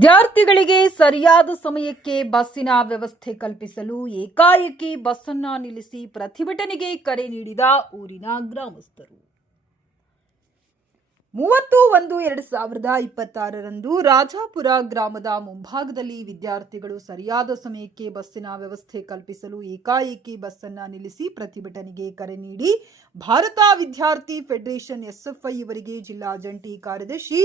ವಿದ್ಯಾರ್ಥಿಗಳಿಗೆ ಸರಿಯಾದ ಸಮಯಕ್ಕೆ ಬಸ್ಸಿನ ವ್ಯವಸ್ಥೆ ಕಲ್ಪಿಸಲು ಏಕಾಏಕಿ ಬಸ್ಸನ್ನ ನಿಲ್ಲಿಸಿ ಪ್ರತಿಭಟನೆಗೆ ಕರೆ ನೀಡಿದ ಊರಿನ ಗ್ರಾಮಸ್ಥರು 30/1/2026ರಂದು ರಾಜಾಪುರ ಗ್ರಾಮದ ಮುಂಭಾಗದಲ್ಲಿ ವಿದ್ಯಾರ್ಥಿಗಳು ಸರಿಯಾದ ಸಮಯಕ್ಕೆ ಬಸ್ಸಿನ ವ್ಯವಸ್ಥೆ ಕಲ್ಪಿಸಲು ಏಕಾಏಕಿ ಬಸ್ಸನ್ನ ನಿಲ್ಲಿಸಿ ಪ್ರತಿಭಟನೆಗೆ ಕರೆ ನೀಡಿ ಭಾರತ ವಿದ್ಯಾರ್ಥಿ ಫೆಡರೇಷನ್ ಎಸ್ಎಫ್ಐ ಇವರಿಗೆ ಜಿಲ್ಲಾ ಜಂಟಿ ಕಾರ್ಯದರ್ಶಿ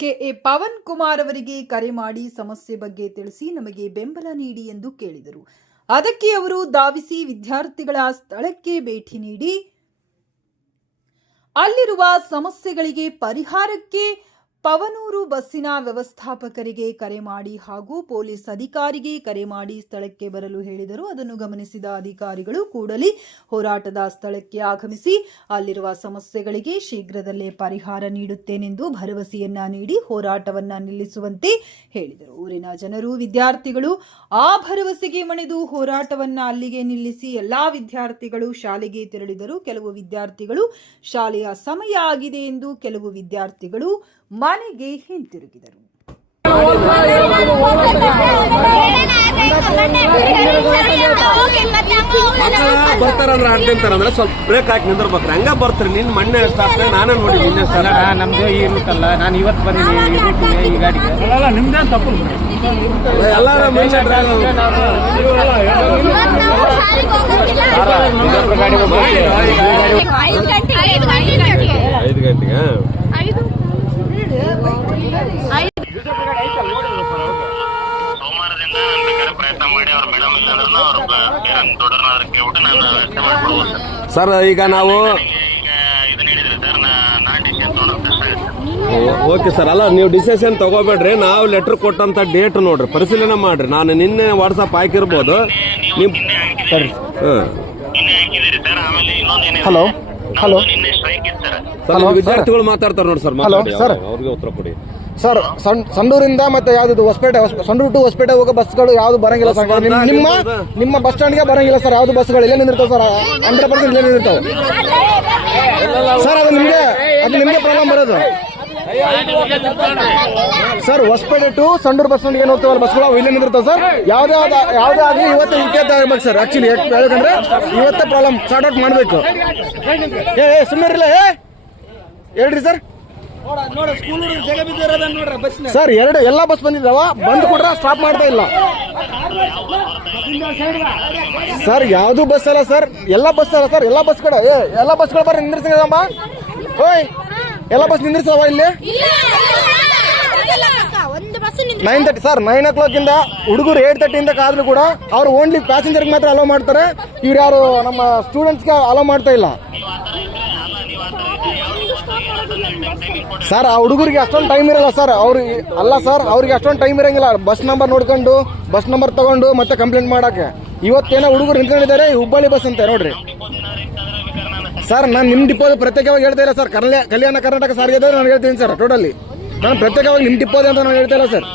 ಕೆಎ ಪವನ್ ಕುಮಾರ್ ಅವರಿಗೆ ಕರೆ ಮಾಡಿ ಸಮಸ್ಯೆ ಬಗ್ಗೆ ತಿಳಿಸಿ ನಮಗೆ ಬೆಂಬಲ ನೀಡಿ ಎಂದು ಕೇಳಿದರು. ಅದಕ್ಕೆ ಅವರು ಧಾವಿಸಿ ವಿದ್ಯಾರ್ಥಿಗಳ ಸ್ಥಳಕ್ಕೆ ಭೇಟಿ ನೀಡಿ ಅಲ್ಲಿರುವ ಸಮಸ್ಯೆಗಳಿಗೆ ಪರಿಹಾರಕ್ಕೆ ಪವನೂರು ಬಸ್ಸಿನ ವ್ಯವಸ್ಥಾಪಕರಿಗೆ ಕರೆ ಮಾಡಿ ಹಾಗೂ ಪೊಲೀಸ್ ಅಧಿಕಾರಿಗೆ ಕರೆ ಮಾಡಿ ಸ್ಥಳಕ್ಕೆ ಬರಲು ಹೇಳಿದರು. ಅದನ್ನು ಗಮನಿಸಿದ ಅಧಿಕಾರಿಗಳು ಕೂಡಲೇ ಹೋರಾಟದ ಸ್ಥಳಕ್ಕೆ ಆಗಮಿಸಿ ಅಲ್ಲಿರುವ ಸಮಸ್ಯೆಗಳಿಗೆ ಶೀಘ್ರದಲ್ಲೇ ಪರಿಹಾರ ನೀಡುತ್ತೇನೆಂದು ಭರವಸೆಯನ್ನ ನೀಡಿ ಹೋರಾಟವನ್ನ ನಿಲ್ಲಿಸುವಂತೆ ಹೇಳಿದರು. ಊರಿನ ಜನರು ವಿದ್ಯಾರ್ಥಿಗಳು ಆ ಭರವಸೆಗೆ ಮಣಿದು ಹೋರಾಟವನ್ನ ಅಲ್ಲಿಗೆ ನಿಲ್ಲಿಸಿ ಎಲ್ಲಾ ವಿದ್ಯಾರ್ಥಿಗಳು ಶಾಲೆಗೆ ತೆರಳಿದರು. ಕೆಲವು ವಿದ್ಯಾರ್ಥಿಗಳು ಶಾಲೆಯ ಸಮಯ ಆಗಿದೆ ಎಂದು, ಕೆಲವು ವಿದ್ಯಾರ್ಥಿಗಳು ಮನೆಗೆ ಹಿಂತಿರುಗಿದರು. ಬರ್ತಾರಂದ್ರೆ ಅಡ್ಡಂತಾರಂದ್ರೆ ಸ್ವಲ್ಪ ಬ್ರೇಕ್ ಹಾಕಿ ನಿಂದಿರ್ಬೇಕ್ರಿ. ಹಂಗ ಬರ್ತೀರಿ ನಿನ್ ಮಣ್ಣೆ ಎಷ್ಟಾಗ್ತದೆ ನಾನೇ ನೋಡಿ ನಿನ್ನೆ ನಮ್ದು ಈ ರೂಟ್ ಅಲ್ಲ, ನಾನು ಇವತ್ತು ಬಂದೀನಿ ಈ ರೂಟಿಗೆ ಈ ಗಾಡಿಗೆ. ನಿಮ್ದೇ ತಪ್ಪು ಎಲ್ಲಾರ ಗಾಡಿ 5 ಗಂಟೆಗೆ ಸೋಮವಾರದಿಂದ ಪ್ರಯತ್ನ ಮಾಡಿ ಅವ್ರ ಮೇಡಮ್ ಸರ್ ಈಗ ನಾವು ಓಕೆ ಸರ್. ಅಲ್ಲ ನೀವು ಡಿಸಿಷನ್ ತಗೋಬೇಡ್ರಿ, ನಾವು ಲೆಟರ್ ಕೊಟ್ಟಂತ ಡೇಟ್ ನೋಡ್ರಿ ಪರಿಶೀಲನೆ ಮಾಡ್ರಿ. ನಾನು ನಿನ್ನೆ ವಾಟ್ಸಪ್ ಹಾಕಿರ್ಬೋದು. ಹಲೋ ಹಲೋ ಸರ್ ವಿದ್ಯಾರ್ಥಿಗಳು ಮಾತಾಡ್ತಾರೆ ನೋಡಿ ಸರ್, ಅವ್ರಿಗೆ ಉತ್ತರ ಕೊಡಿ ಸರ್. ಸಂಡೂರಿಂದ ಮತ್ತೆ ಯಾವ್ದು ಹೊಸಪೇಟೆ, ಸಂಡೂರು ಟು ಹೊಸಪೇಟೆ ಹೋಗೋ ಬಸ್ಗಳು ಯಾವ್ದು ಬರಂಗಿಲ್ಲ ಸರ್. ನಿಮ್ಮ ಬಸ್ ಸ್ಟ್ಯಾಂಡ್ಗೆ ಬರಂಗಿಲ್ಲ ಸರ್ ಯಾವ್ದು ಬಸ್ಗಳು. ಇಲ್ಲೇ ನಿಂದಿರ್ತಾವೆ ಸರ್, 100% ಇಲ್ಲೇ ನಿಂದಿರ್ತಾವೆ ಸರ್. ಅದು ನಿಮ್ಗೆ ಪ್ರಾಬ್ಲಮ್ ಬರೋದು sir. Hospet to Sandur bus ಸ್ಟ್ಯಾಂಡ್ಗೆ ಏನು ಹೋಗ್ತಾವಲ್ಲ ಬಸ್ಗಳು ಅವು ಇಲ್ಲೇ ನಿಂದಿರ್ತಾವೆ ಸರ್. ಯಾವ್ದೇ ಆಗಲಿ ಇವತ್ತು ಇತ್ಯರ್ಥ ಆಗ್ಬೇಕು ಸರ್. ಆಕ್ಚುಲಿ ಯಾಕಂದ್ರೆ ಇವತ್ತೇ ಪ್ರಾಬ್ಲಮ್ ಸಾರ್ಟ್ ಔಟ್ ಮಾಡ್ಬೇಕು. ಸುಮ್ಮನೆ ಇರಲ್ಲ ಹೇಳ್ರಿ ಸರ್. ಸರ್ ಎಲ್ಲ ಬಸ್ ಬಂದಿದ್ದಾವ, ಬಂದು ಕೊಟ್ರೆ ಸ್ಟಾಪ್ ಮಾಡ್ತಾ ಇಲ್ಲ ಸರ್. ಯಾವ್ದು ಬಸ್ ಅಲ್ಲ ಸರ್, ಎಲ್ಲ ಬಸ್ ಅಲ್ಲ ಸರ್. ಎಲ್ಲ ಬಸ್ಗಳು ಬರ್ರಿ ನಿಂದಿರ್ಸಮ್ಮ. ಓಯ್ ಎಲ್ಲ ಬಸ್ ನಿಂದಿರ್ಸವ ಇಲ್ಲಿ 9:30 ಸರ್. 9 o'clock ಇಂದ ಹುಡುಗರು 8:30 ಕಾದ್ರೂ ಕೂಡ ಅವ್ರು ಓನ್ಲಿ ಪ್ಯಾಸೆಂಜರ್ಗೆ ಮಾತ್ರ ಅಲೋ ಮಾಡ್ತಾರೆ. ಇವ್ರು ಯಾರು ನಮ್ಮ ಸ್ಟೂಡೆಂಟ್ಸ್ಗೆ ಅಲೋ ಮಾಡ್ತಾ ಇಲ್ಲ ಸರ್. ಆ ಹುಡುಗರಿಗೆ ಅಷ್ಟೊಂದು ಟೈಮ್ ಇರಲ್ಲ ಸರ್. ಅವ್ರಿಗೆ ಅಷ್ಟೊಂದು ಟೈಮ್ ಇರಂಗಿಲ್ಲ ಬಸ್ ನಂಬರ್ ನೋಡ್ಕೊಂಡು ಬಸ್ ನಂಬರ್ ತಗೊಂಡು ಮತ್ತೆ ಕಂಪ್ಲೇಂಟ್ ಮಾಡಕ್ಕೆ. ಇವತ್ತೇನೋ ಹುಡುಗರು ನಿಂತ್ಕೊಂಡಿದ್ದಾರೆ ಹುಬ್ಬಳ್ಳಿ ಬಸ್ ಅಂತ ನೋಡ್ರಿ ಸರ್. ನಾನು ನಿಮ್ಮ ಡಿಪೋದ ಪ್ರತ್ಯೇಕವಾಗಿ ಹೇಳ್ತಾ ಇಲ್ಲ ಸರ್. ಕಲ್ಯಾಣ ಕರ್ನಾಟಕ ಸಾರಿಗೆ ನಾನು ಹೇಳ್ತೀನಿ ಸರ್. ಟೋಟಲಿ ನಾನು ಪ್ರತ್ಯೇಕವಾಗಿ ನಿಮ್ಮ ಡಿಪೋದೆ ಅಂತ ನಾನು ಹೇಳ್ತಾ ಇಲ್ಲ ಸರ್.